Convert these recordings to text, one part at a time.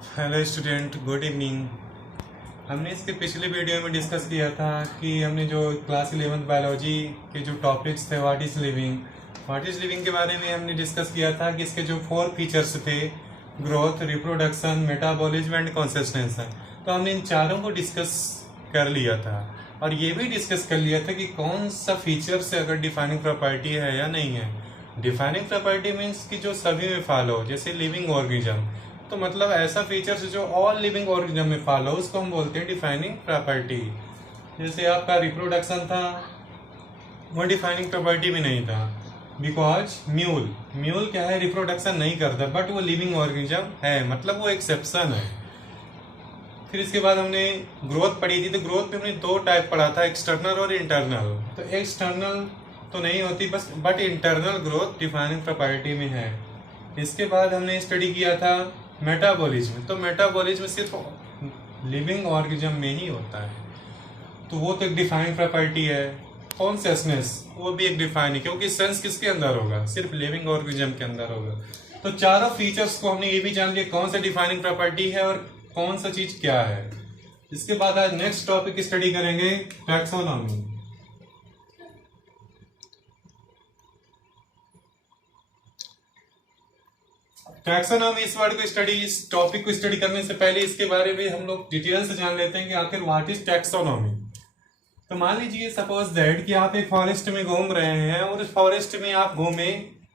Hello student, good evening. हमने इसके पिछले वीडियो में डिस्कस किया था कि हमने जो क्लास 11th बायोलॉजी के जो टॉपिक्स थे व्हाट इज़ लिविंग के बारे में हमने डिस्कस किया था कि इसके जो 4 फीचर्स थे, growth, reproduction, metabolism and consistence है। तो हमने इन चारों को डिस्कस कर लिया था और ये भी डिस्कस कर लिया था कि कौन सा फीचर से अगर डिफाइनिंग प्रॉपर्टी है या नहीं है। डिफाइनिंग प्रॉपर्टी मीन्स कि जो सभी में फॉलो, जैसे लिविंग ऑर्गेनिज्म, तो मतलब ऐसा फीचर्स जो ऑल लिविंग ऑर्गेनिज्म में फॉलो, उसको हम बोलते हैं डिफाइनिंग प्रॉपर्टी। जैसे आपका रिप्रोडक्शन था, वो डिफाइनिंग प्रॉपर्टी में नहीं था, बिकॉज म्यूल क्या है, रिप्रोडक्शन नहीं करता, बट वो लिविंग ऑर्गेनिज्म है, मतलब वो एक्सेप्शन है। फिर इसके बाद हमने ग्रोथ पढ़ी थी, तो ग्रोथ में हमने 2 टाइप पढ़ा था, एक्सटर्नल और इंटरनल। तो एक्सटर्नल तो नहीं होती बस, but internal growth defining property में है। इसके बाद हमने स्टडी किया था मेटाबॉलिज्म। तो मेटाबॉलिज्म सिर्फ लिविंग ऑर्गेनिज्म में ही होता है, तो वो तो एक डिफाइनिंग प्रॉपर्टी है। कॉन्सियसनेस, वो भी एक डिफाइन है, क्योंकि सेंस किसके अंदर होगा, सिर्फ लिविंग ऑर्गेनिज्म के अंदर होगा। तो चारों फीचर्स को हमने ये भी जान लिया कौन सा डिफाइनिंग प्रॉपर्टी है और कौन सा चीज क्या है। इसके बाद आज नेक्स्ट टॉपिक स्टडी करेंगे, टैक्सोनॉमी। टैक्सोनॉमी, इस वर्ड को स्टडी, इस टॉपिक को स्टडी करने से पहले इसके बारे में हम लोग डिटेल से जान लेते हैं कि आखिर व्हाट इज टैक्सोनॉमी। तो मान लीजिए सपोज दैट कि आप एक फॉरेस्ट में घूम रहे हैं और इस फॉरेस्ट में आप घूमे,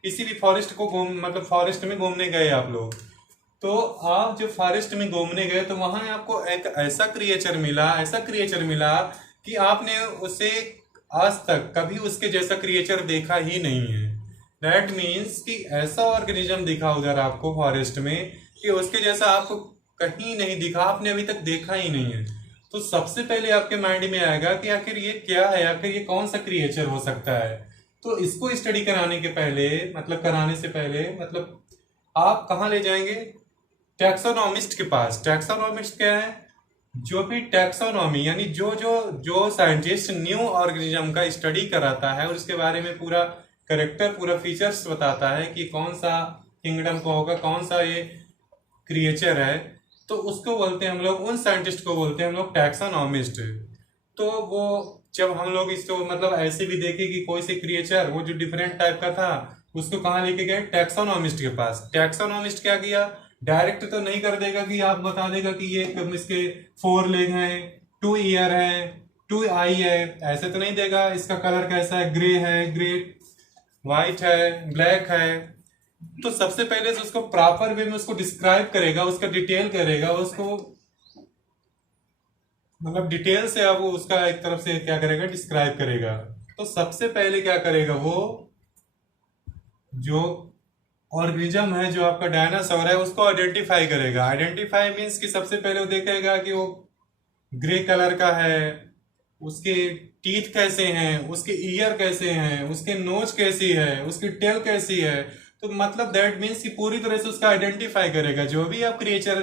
किसी भी फॉरेस्ट को मतलब फॉरेस्ट में घूमने गए आप लोग। तो आप जब फॉरेस्ट में घूमने गए तो वहां आपको एक ऐसा क्रिएचर मिला कि आपने उसे आज तक कभी उसके जैसा क्रिएचर देखा ही नहीं है। दैट मीन्स कि ऐसा ऑर्गेनिज्म दिखा उधर आपको फॉरेस्ट में कि उसके जैसा आपको कहीं नहीं दिखा, आपने अभी तक देखा ही नहीं है। तो सबसे पहले आपके माइंड में आएगा कि आखिर ये क्या है, आखिर ये कौन सा क्रिएचर हो सकता है। तो इसको स्टडी कराने से पहले मतलब आप कहाँ ले जाएंगे, टैक्सोनॉमिस्ट के पास। टैक्सोनॉमिस्ट क्या है, जो भी टैक्सोनॉमी यानी जो जो जो साइंटिस्ट न्यू ऑर्गेनिज्म का स्टडी कराता है और उसके बारे में पूरा करेक्टर, पूरा फीचर्स बताता है कि कौन सा किंगडम को होगा, कौन सा ये क्रिएचर है, तो उसको बोलते हैं हम लोग, उन साइंटिस्ट को बोलते हैं हम लोग टैक्सोनॉमिस्ट। तो वो जब हम लोग इसको मतलब ऐसे भी देखे कि कोई से क्रिएचर वो जो डिफरेंट टाइप का था, उसको कहाँ लेके गए, टैक्सोनॉमिस्ट के पास। टैक्सोनॉमिस्ट क्या किया, डायरेक्ट तो नहीं कर देगा कि आप बता देगा कि ये इसके 4 लेग हैं, 2 ईयर है, 2 आई है, ऐसे तो नहीं देगा। इसका कलर कैसा है, ग्रे है, ग्रे व्हाइट है, ब्लैक है। तो सबसे पहले से उसको प्रॉपर वे में उसको डिस्क्राइब करेगा, उसका डिटेल करेगा, उसको मतलब डिटेल से आप उसका एक तरफ से क्या करेगा, डिस्क्राइब करेगा। तो सबसे पहले क्या करेगा, वो जो ऑर्गेनिज्म है, जो आपका डायनासोर है, उसको आइडेंटिफाई करेगा। आइडेंटिफाई मीन्स कि सबसे पहले वो देखेगा कि वो ग्रे कलर का है, उसके टीथ कैसे हैं, उसके ईयर कैसे हैं, उसके नोज कैसी है, उसकी टेल कैसी है। तो मतलब दैट मीन्स कि पूरी तरह से उसका आइडेंटिफाई करेगा। जो भी आप क्रिएचर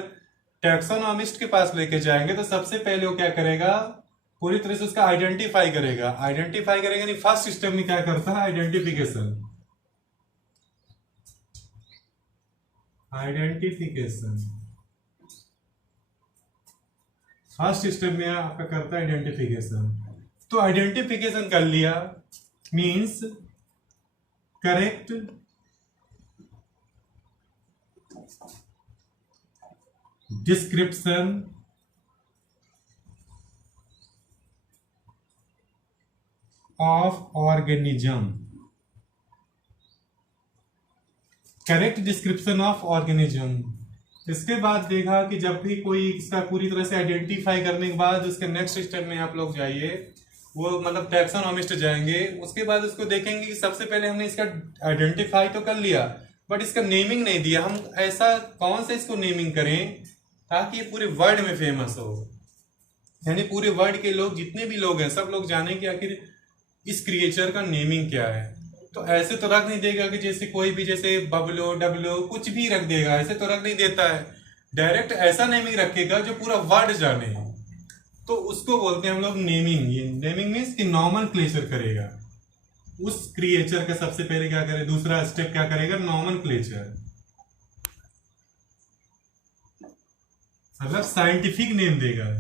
टैक्सोनॉमिस्ट के पास लेके जाएंगे तो सबसे पहले वो क्या करेगा, पूरी तरह से उसका आइडेंटिफाई करेगा। आइडेंटिफाई करेगा नहीं, फर्स्ट स्टेप में क्या करता है, आइडेंटिफिकेशन। आइडेंटिफिकेशन फर्स्ट स्टेप में आपका करता है आइडेंटिफिकेशन। तो आइडेंटिफिकेशन कर लिया means correct description of organism, correct description of organism. इसके बाद देखा कि जब भी कोई इसका पूरी तरह से आइडेंटिफाई करने के बाद उसके नेक्स्ट स्टेप में आप लोग जाइए, वो मतलब टैक्सोनॉमिस्ट जाएंगे। उसके बाद उसको देखेंगे कि सबसे पहले हमने इसका आइडेंटिफाई तो कर लिया, बट इसका नेमिंग नहीं दिया। हम ऐसा कौन सा इसको नेमिंग करें ताकि ये पूरे वर्ल्ड में फेमस हो, यानी पूरे वर्ल्ड के लोग, जितने भी लोग हैं, सब लोग जाने कि आखिर इस क्रिएचर का नेमिंग क्या है। तो ऐसे तो रख नहीं देगा कि जैसे कोई भी जैसे बबलो डबलो कुछ भी रख देगा, ऐसे तो रख नहीं देता है। डायरेक्ट ऐसा नेमिंग रखेगा जो पूरा वर्ड जाने, तो उसको बोलते हैं हम लोग नेमिंग। ये नेमिंग मीन्स कि नॉर्मल क्लेचर करेगा उस क्रिएचर का। सबसे पहले क्या करे, दूसरा स्टेप क्या करेगा, नॉर्मल क्लेचर। मतलब साइंटिफिक नेम देगा।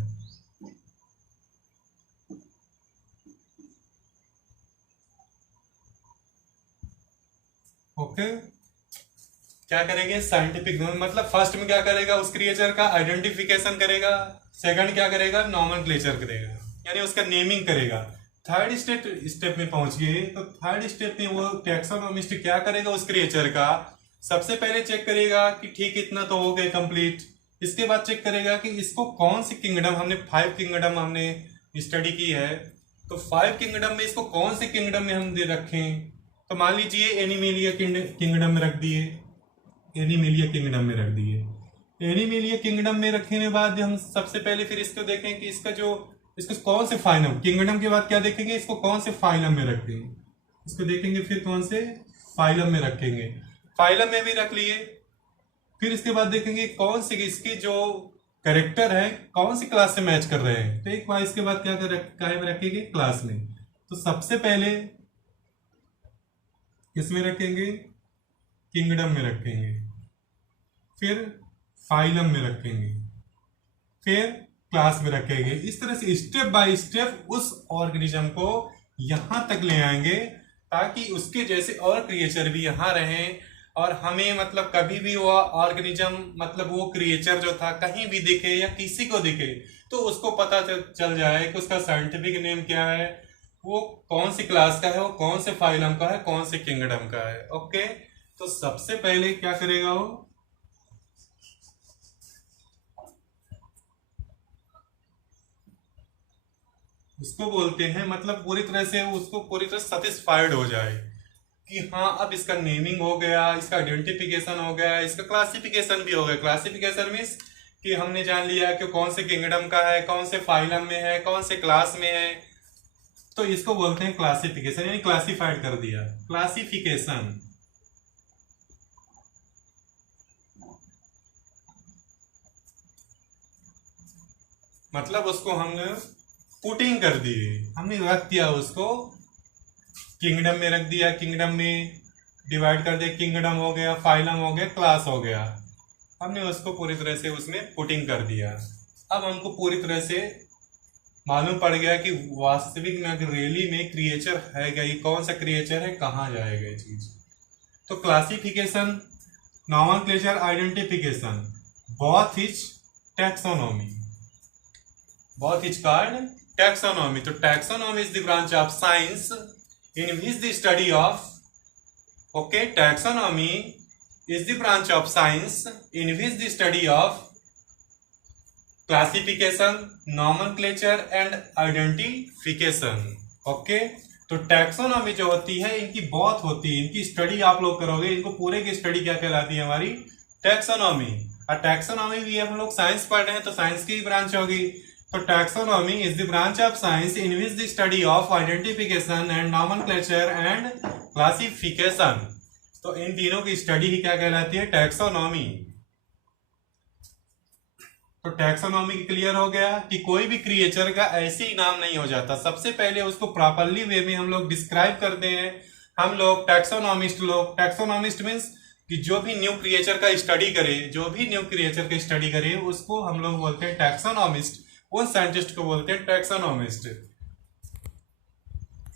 ओके, क्या करेंगे साइंटिफिक नेम, मतलब फर्स्ट में क्या करेगा उस क्रिएचर का आइडेंटिफिकेशन करेगा, सेकंड क्या करेगा नॉमेनक्लेचर करेगा, यानी उसका नेमिंग करेगा। थर्ड स्टेप में पहुंच गए तो थर्ड स्टेप में वो टैक्सोनॉमिस्ट क्या करेगा उस क्रिएचर का, सबसे पहले चेक करेगा कि ठीक इतना तो हो गए कंप्लीट। इसके बाद चेक करेगा कि इसको कौन सी किंगडम, हमने 5 किंगडम हमने स्टडी की है, तो 5 किंगडम में इसको कौन से किंगडम में हम दे रखें। तो मान लीजिए एनिमेलिया किंगडम में रख दिए, एनिमेलिया किंगडम में रख दिए। एनिमेलिया किंगडम में रखने के बाद हम सबसे पहले फिर इसको देखें कि इसका जो, इसको कौन से फाइलम, किंगडम के बाद क्या देखेंगे, इसको कौन से फाइलम में रखेंगे, इसको देखेंगे फिर कौन से फाइलम में रखेंगे, फाइलम में भी रख लिए। फिर इसके बाद देखेंगे कौन से इसके जो कैरेक्टर है कौन सी क्लास से मैच कर रहे हैं, तो एक बार इसके बाद क्या काहे में रखेंगे क्लास में। तो सबसे पहले किसमें रखेंगे, किंगडम में रखेंगे, फिर फाइलम में रखेंगे, फिर क्लास में रखेंगे। इस तरह से स्टेप बाय स्टेप उस ऑर्गेनिज्म को यहां तक ले आएंगे ताकि उसके जैसे और क्रिएचर भी यहां रहें, और हमें मतलब कभी भी वो ऑर्गेनिज्म मतलब वो क्रिएचर जो था कहीं भी दिखे या किसी को दिखे तो उसको पता चल जाए कि उसका साइंटिफिक नेम क्या है, वो कौन सी क्लास का है, वो कौन से फाइलम का है, कौन से किंगडम का है। ओके, तो सबसे पहले क्या करेगा वो, उसको बोलते हैं मतलब पूरी तरह से उसको पूरी तरह सेटिस्फाइड हो जाए कि हाँ अब इसका नेमिंग हो गया, इसका आइडेंटिफिकेशन हो गया, इसका क्लासिफिकेशन भी हो गया। क्लासिफिकेशन मीन्स कि हमने जान लिया कि कौन से किंगडम का है, कौन से फाइलम में है, कौन से क्लास में है, तो इसको बोलते हैं क्लासिफिकेशन, यानी क्लासिफाइड कर दिया। क्लासिफिकेशन मतलब उसको हमने पुटिंग कर दिए, हमने रख दिया उसको किंगडम में रख दिया, किंगडम में डिवाइड कर दिया, किंगडम हो गया, फाइलम हो गया, क्लास हो गया, हमने उसको पूरी तरह से उसमें पुटिंग कर दिया। अब हमको पूरी तरह से मालूम पड़ गया कि वास्तविक में अगर रियली में क्रिएचर है क्या, ये कौन सा क्रिएचर है, कहाँ जाएगा ये चीज। तो classification, nomenclature, identification, both is taxonomy, both is called taxonomy. तो taxonomy is the branch of science in which the study of, okay, taxonomy is the branch of science in which the study of classification, nomenclature and identification. Okay, तो taxonomy जो होती है इनकी बहुत होती है, इनकी स्टडी आप लोग करोगे, इनको पूरे की स्टडी क्या कहलाती है हमारी टैक्सोनॉमी। और टैक्सोनॉमी भी हम लोग साइंस पढ़ रहे हैं तो साइंस की ब्रांच होगी। तो taxonomy is the branch of science in which the study of identification and nomenclature and classification. तो इन तीनों की स्टडी ही क्या कहलाती है टैक्सोनॉमी। तो टैक्सोनॉमी क्लियर हो गया कि कोई भी क्रिएचर का ऐसे ही नाम नहीं हो जाता, सबसे पहले उसको प्रॉपरली वे में हम लोग डिस्क्राइब करते हैं। हम लोग टैक्सोनॉमिस्ट मीन्स कि जो भी न्यू क्रिएचर का स्टडी करे, जो भी न्यू क्रिएचर का स्टडी करे उसको हम लोग बोलते हैं टैक्सोनॉमिस्ट, उन साइंटिस्ट को बोलते हैं टैक्सोनॉमिस्ट।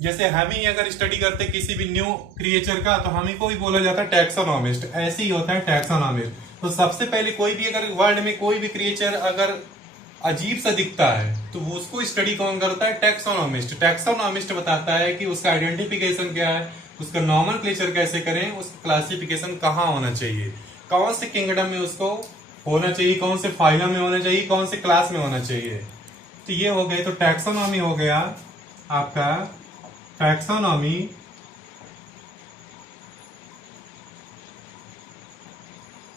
जैसे हम ही अगर स्टडी करते किसी भी न्यू क्रिएचर का तो हम ही को भी बोला जाता है टैक्सोनॉमिस्ट, ऐसे ही होता है टैक्सोनॉमिस्ट। तो सबसे पहले कोई भी अगर वर्ल्ड में कोई भी क्रिएचर अगर अजीब सा दिखता है तो उसको स्टडी कौन करता है टैक्सोनॉमिस्ट। टैक्सोनॉमिस्ट बताता है कि उसका आइडेंटिफिकेशन क्या है, उसका नॉमेनक्लेचर कैसे करें, उसका क्लासिफिकेशन कहाँ होना चाहिए, कौन से किंगडम में उसको होना चाहिए, कौन से फाइलम में होना चाहिए, कौन से क्लास में होना चाहिए। तो ये हो गए, तो टैक्सोनॉमी हो गया आपका, taxonomy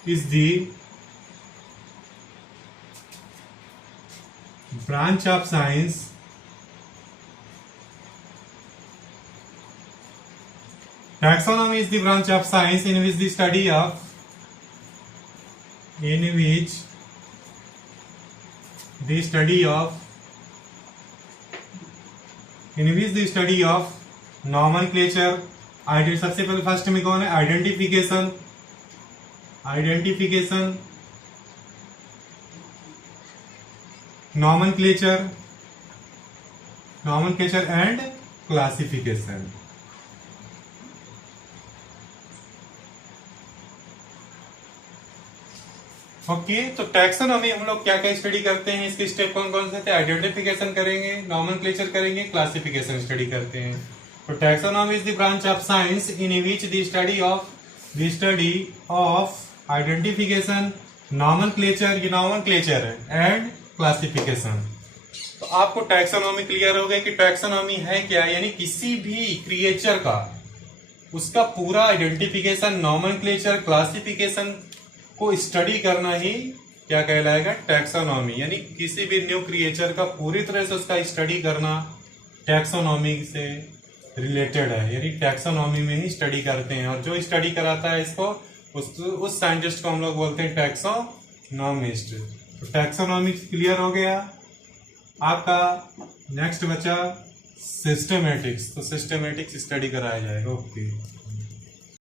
is the branch of science taxonomy is the branch of science in which the study of nomenclature, सबसे पहले फर्स्ट में कौन है identification, nomenclature and classification. Okay, तो टैक्सोनॉमी हम लोग क्या क्या स्टडी करते हैं, इसके स्टेप कौन कौन से थे? आइडेंटिफिकेशन करेंगे, नॉमेनक्लेचर करेंगे, क्लासिफिकेशन स्टडी करते हैं। तो taxonomy is the branch of science in which the study of identification, nomenclature, ये नॉमेनक्लेचर है, एंड क्लासिफिकेशन। तो आपको टैक्सोनॉमी क्लियर हो गया कि टैक्सोनॉमी है क्या, यानी किसी भी क्रिएचर का उसका पूरा आइडेंटिफिकेशन, नॉमेनक्लेचर, क्लासिफिकेशन को स्टडी करना ही क्या कहलाएगा? टैक्सोनॉमी। यानी किसी भी न्यू क्रिएचर का पूरी तरह से उसका स्टडी करना टैक्सोनॉमी से रिलेटेड है, यानी टैक्सोनॉमी में ही स्टडी करते हैं। और जो स्टडी कराता है इसको, उस साइंटिस्ट को हम लोग बोलते हैं टैक्सोनॉमिस्ट। तो टैक्सोनॉमी क्लियर हो गया आपका। नेक्स्ट बचा सिस्टमेटिक्स, तो सिस्टमेटिक्स स्टडी कराया जाएगा। ओके।